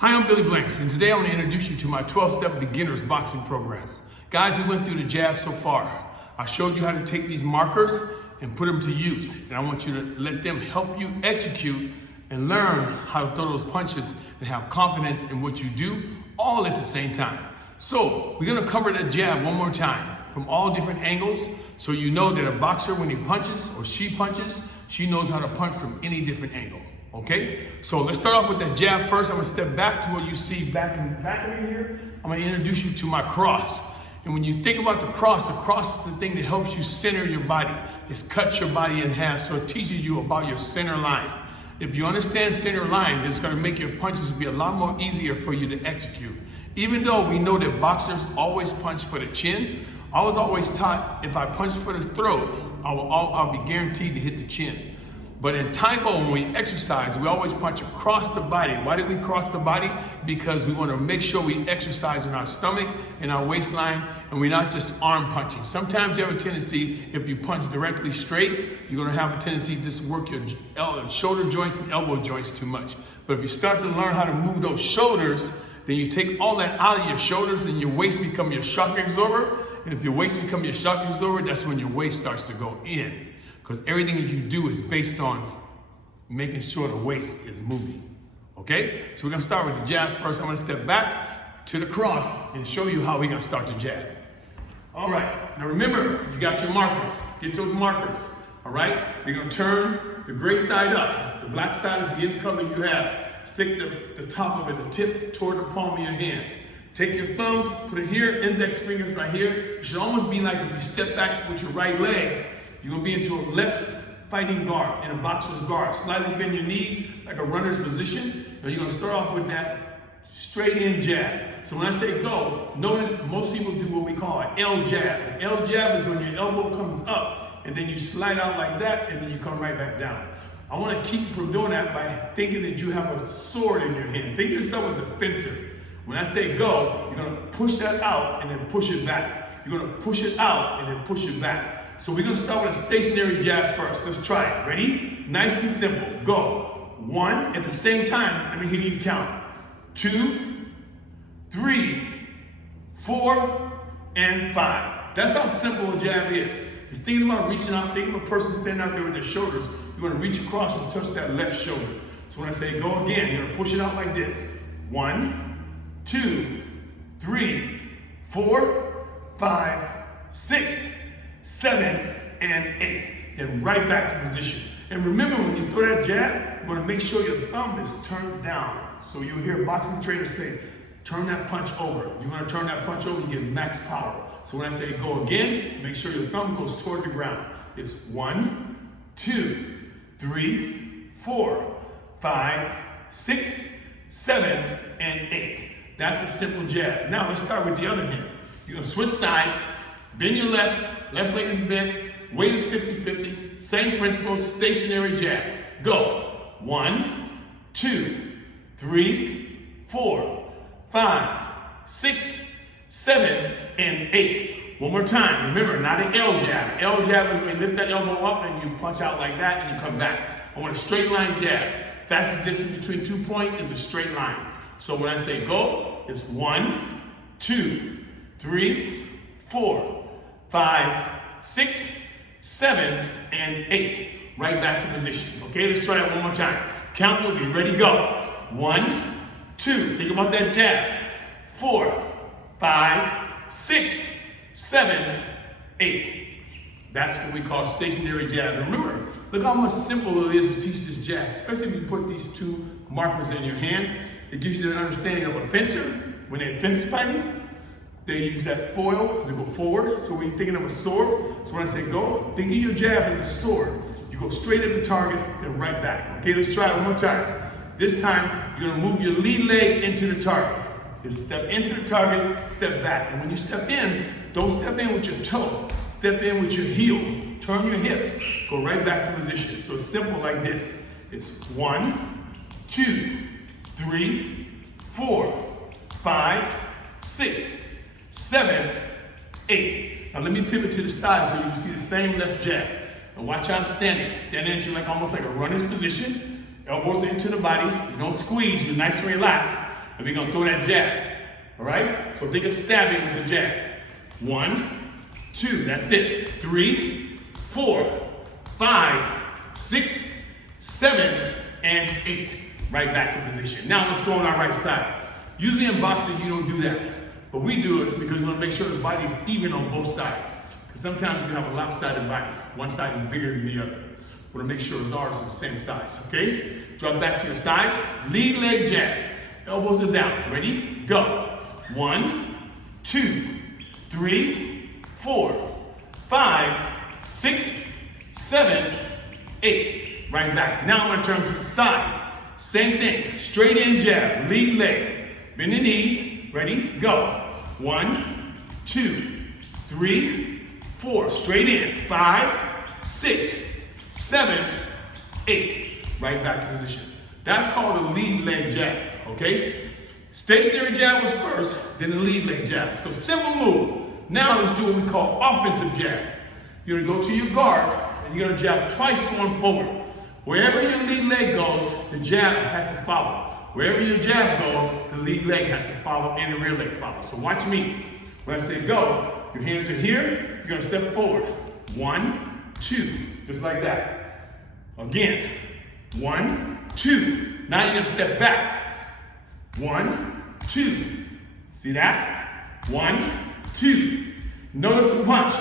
Hi, I'm Billy Blanks, and today I want to introduce you to my 12-step beginner's boxing program. Guys, we went through the jab so far. I showed you how to take these markers and put them to use, and I want you to let them help you execute and learn how to throw those punches and have confidence in what you do, all at the same time. So, we're going to cover that jab one more time from all different angles, so you know that a boxer, when he punches or she punches, she knows how to punch from any different angle. Okay, so let's start off with that jab first. I'm gonna step back to what you see back over here. I'm gonna introduce you to my cross. And when you think about the cross is the thing that helps you center your body. It cuts your body in half, so it teaches you about your center line. If you understand center line, it's gonna make your punches be a lot more easier for you to execute. Even though we know that boxers always punch for the chin, I was always taught if I punch for the throat, I'll be guaranteed to hit the chin. But in Taibo, when we exercise, we always punch across the body. Why did we cross the body? Because we want to make sure we exercise in our stomach and our waistline, and we're not just arm punching. Sometimes you have a tendency, if you punch directly straight, you're going to have a tendency to just work your shoulder joints and elbow joints too much. But if you start to learn how to move those shoulders, then you take all that out of your shoulders and your waist become your shock absorber. And if your waist becomes your shock absorber, that's when your waist starts to go in. Because everything that you do is based on making sure the waist is moving. Okay? So we're going to start with the jab first. I'm going to step back to the cross and show you how we're going to start the jab. All right. Now remember, you got your markers. Get those markers. All right? You're going to turn the gray side up. The black side is the end color you have. Stick the top of it, the tip, toward the palm of your hands. Take your thumbs, put it here, index fingers right here. It should almost be like if you step back with your right leg, you're going to be into a left fighting guard, in a boxer's guard. Slightly bend your knees like a runner's position. And you're going to start off with that straight in jab. So when I say go, notice most people do what we call an L jab. An L jab is when your elbow comes up and then you slide out like that and then you come right back down. I want to keep you from doing that by thinking that you have a sword in your hand. Think of yourself as a fencer. When I say go, you're going to push that out and then push it back. You're going to push it out and then push it back. So we're going to start with a stationary jab first. Let's try it. Ready? Nice and simple. Go. 1 at the same time. Let me hear you count. 2, 3, 4, and 5. That's how simple a jab is. You're thinking about reaching out, thinking of a person standing out there with their shoulders. You're going to reach across and touch that left shoulder. So when I say go again, you're going to push it out like this. 1, 2, 3, 4, 5, 6, 7, and 8. And right back to position. And remember, when you throw that jab, you want to make sure your thumb is turned down. So you'll hear boxing trainers say, turn that punch over. If you want to turn that punch over, you get max power. So when I say go again, make sure your thumb goes toward the ground. It's 1, 2, 3, 4, 5, 6, 7, and 8. That's a simple jab. Now let's start with the other hand. You're going to switch sides, bend your left leg is bent, weight is 50-50, same principle, stationary jab. Go. 1, 2, 3, 4, 5, 6, 7, and 8. One more time. Remember, not an L jab. L jab is when you lift that elbow up and you punch out like that and you come back. I want a straight line jab. Fastest distance between 2 points is a straight line. So when I say go, it's 1, 2, 3, 4, 5, 6, 7, and 8. Right back to position. Okay, let's try it one more time. Count with me. Ready, go. 1, 2. Think about that jab. 4, 5, 6, 7, 8. That's what we call stationary jab. And remember, look how much simple it is to teach this jab, especially if you put these 2 markers in your hand. It gives you an understanding of a fencer. When they're fence fighting, they use that foil to go forward. So when you're thinking of a sword, so when I say go, think of your jab as a sword. You go straight at the target, then right back. Okay, let's try it one more time. This time, you're gonna move your lead leg into the target. Just step into the target, step back. And when you step in, don't step in with your toe. Step in with your heel. Turn your hips. Go right back to position. So it's simple like this. It's 1, 2, 3, 4, 5, 6, 7, 8. Now let me pivot to the side so you can see the same left jab. And watch how I'm standing. Standing into almost like a runner's position. Elbows into the body. You don't squeeze. You're nice and relaxed. and we're gonna throw that jab. All right? So think of stabbing with the jab. 1, 2, that's it. 3, 4, 5, 6, 7, and 8. Right back to position. Now let's go on our right side. Usually in boxing, you don't do that. But we do it because we want to make sure the body is even on both sides. Because sometimes you can have a lopsided body. One side is bigger than the other. We want to make sure ours are the same size, okay? Drop back to your side. Lead leg jab. Elbows are down. Ready? Go. 1, 2, 3, 4, 5, 6, 7, 8. Right back. Now I'm going to turn to the side. Same thing. Straight in jab. Lead leg. Bend the knees. Ready? Go. 1, 2, 3, 4. Straight in. 5, 6, 7, 8. Right back to position. That's called a lead leg jab. Okay? Stationary jab was first, then the lead leg jab. So simple move. Now let's do what we call offensive jab. You're going to go to your guard and you're going to jab twice going forward. Wherever your lead leg goes, the jab has to follow. Wherever your jab goes, the lead leg has to follow and the rear leg follows. So watch me. When I say go, your hands are here, you're going to step forward. 1, 2, just like that. Again, 1, 2. Now you're going to step back. 1, 2. See that? 1, 2. Notice the punch.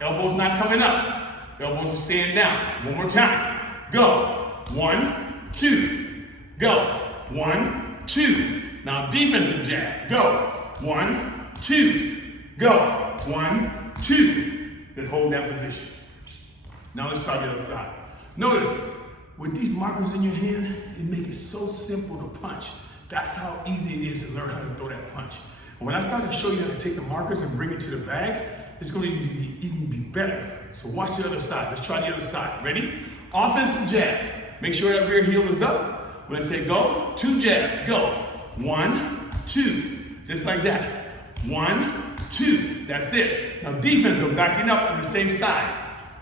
Elbows not coming up. Elbows are staying down. One more time. Go. 1, 2. Go. 1, 2. Now defensive jab. Go. 1, 2. Go. 1, 2. Then hold that position. Now let's try the other side. Notice, with these markers in your hand, it makes it so simple to punch. That's how easy it is to learn how to throw that punch. And when I start to show you how to take the markers and bring it to the bag, it's going to even be better. So watch the other side. Let's try the other side. Ready? Offensive jab. Make sure that rear heel is up. When I say go, 2 jabs. Go. 1, 2. Just like that. 1, 2. That's it. Now defensive, backing up on the same side.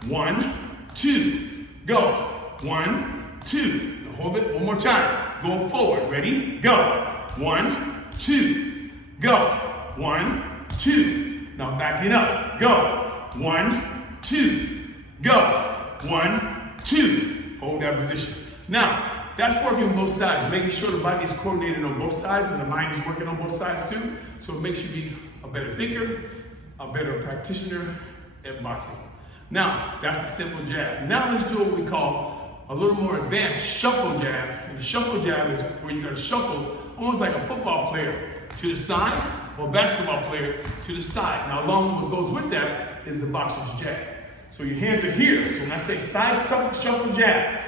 1, 2. Go. 1, 2. Now hold it one more time. Going forward. Ready? Go. 1, 2. Go. 1, 2. Now backing up. Go. 1, 2. Go. 1, 2. Hold that position. Now, that's working both sides, making sure the body is coordinated on both sides and the mind is working on both sides too. So it makes you be a better thinker, a better practitioner at boxing. Now, that's a simple jab. Now let's do what we call a little more advanced shuffle jab. And the shuffle jab is where you're going to shuffle almost like a football player to the side or basketball player to the side. Now, along what goes with that is the boxer's jab. So your hands are here. So when I say side shuffle jab,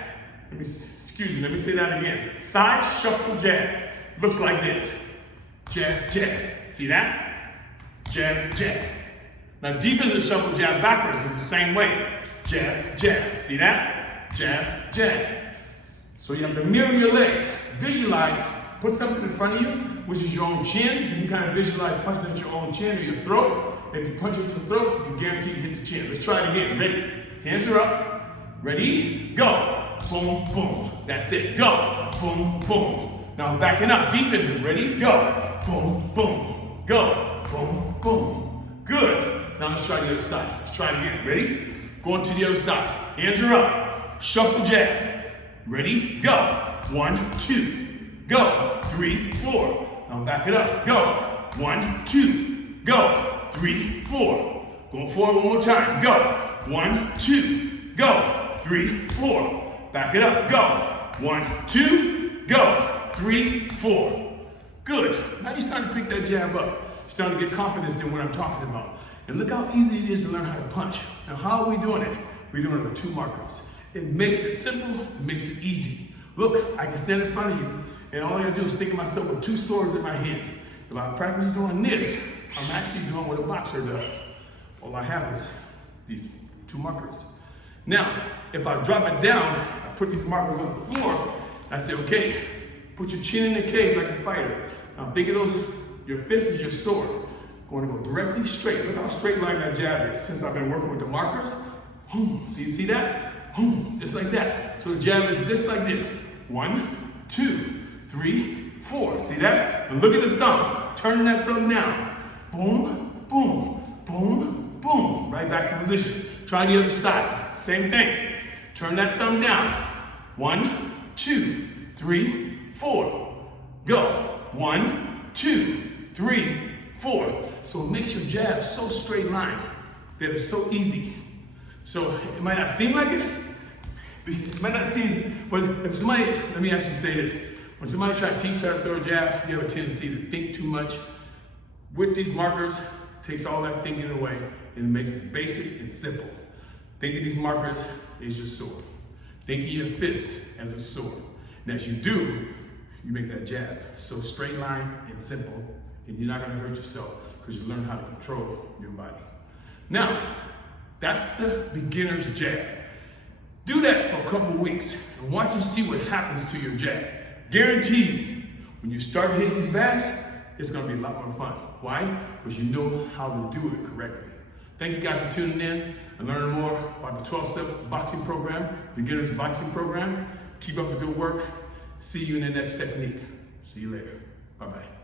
let me say that again. Side shuffle jab looks like this. Jab, jab. See that? Jab, jab. Now defensive shuffle jab backwards is the same way. Jab, jab. See that? Jab, jab. So you have to mirror your legs. Visualize, put something in front of you, which is your own chin. You can kind of visualize punching at your own chin or your throat. If you punch at your throat, you guarantee you hit the chin. Let's try it again. Ready? Hands are up. Ready? Go. Boom, boom. That's it. Go. Boom, boom. Now backing up. Defensive. Ready? Go. Boom, boom. Go. Boom, boom. Good. Now let's try the other side. Let's try it again. Ready? Going to the other side. Hands are up. Shuffle jab. Ready? Go. 1, 2. Go. 3, 4. Now back it up. Go. 1, 2. Go. 3, 4. Going forward one more time. Go. 1, 2. Go. 3, 4. Back it up. Go. 1, 2. Go. 3, 4. Good. Now you're starting to pick that jab up. You're starting to get confidence in what I'm talking about. And look how easy it is to learn how to punch. Now how are we doing it? We're doing it with 2 markers. It makes it simple. It makes it easy. Look, I can stand in front of you, and all I gotta do is think of myself with 2 swords in my hand. If I practice doing this, I'm actually doing what a boxer does. All I have is these 2 markers. Now, if I drop it down, I put these markers on the floor, I say, okay, put your chin in the cage like a fighter. Now think of those, your fist is your sword. Going to go directly straight. Look how straight line that jab is. Since I've been working with the markers, see that? Just like that. So the jab is just like this. 1, 2, 3, 4. See that? And look at the thumb. Turning that thumb down. Boom, boom, boom, boom. Right back to position. Try the other side. Same thing. Turn that thumb down. 1, 2, 3, 4. Go. 1, 2, 3, 4. So it makes your jab so straight line that it's so easy. So it might not seem like it. It might not seem, but if somebody, let me actually say this. When somebody tries to teach how to throw a jab, you have a tendency to think too much. With these markers, it takes all that thinking away and it makes it basic and simple. Think of these markers as your sword. Think of your fist as a sword. And as you do, you make that jab so straight line and simple, and you're not gonna hurt yourself because you learn how to control your body. Now, that's the beginner's jab. Do that for a couple of weeks and watch and see what happens to your jab. Guaranteed, when you start to hit these bats, it's gonna be a lot more fun. Why? Because you know how to do it correctly. Thank you guys for tuning in and learning more about the 12-step boxing program, beginner's boxing program. Keep up the good work. See you in the next technique. See you later. Bye-bye.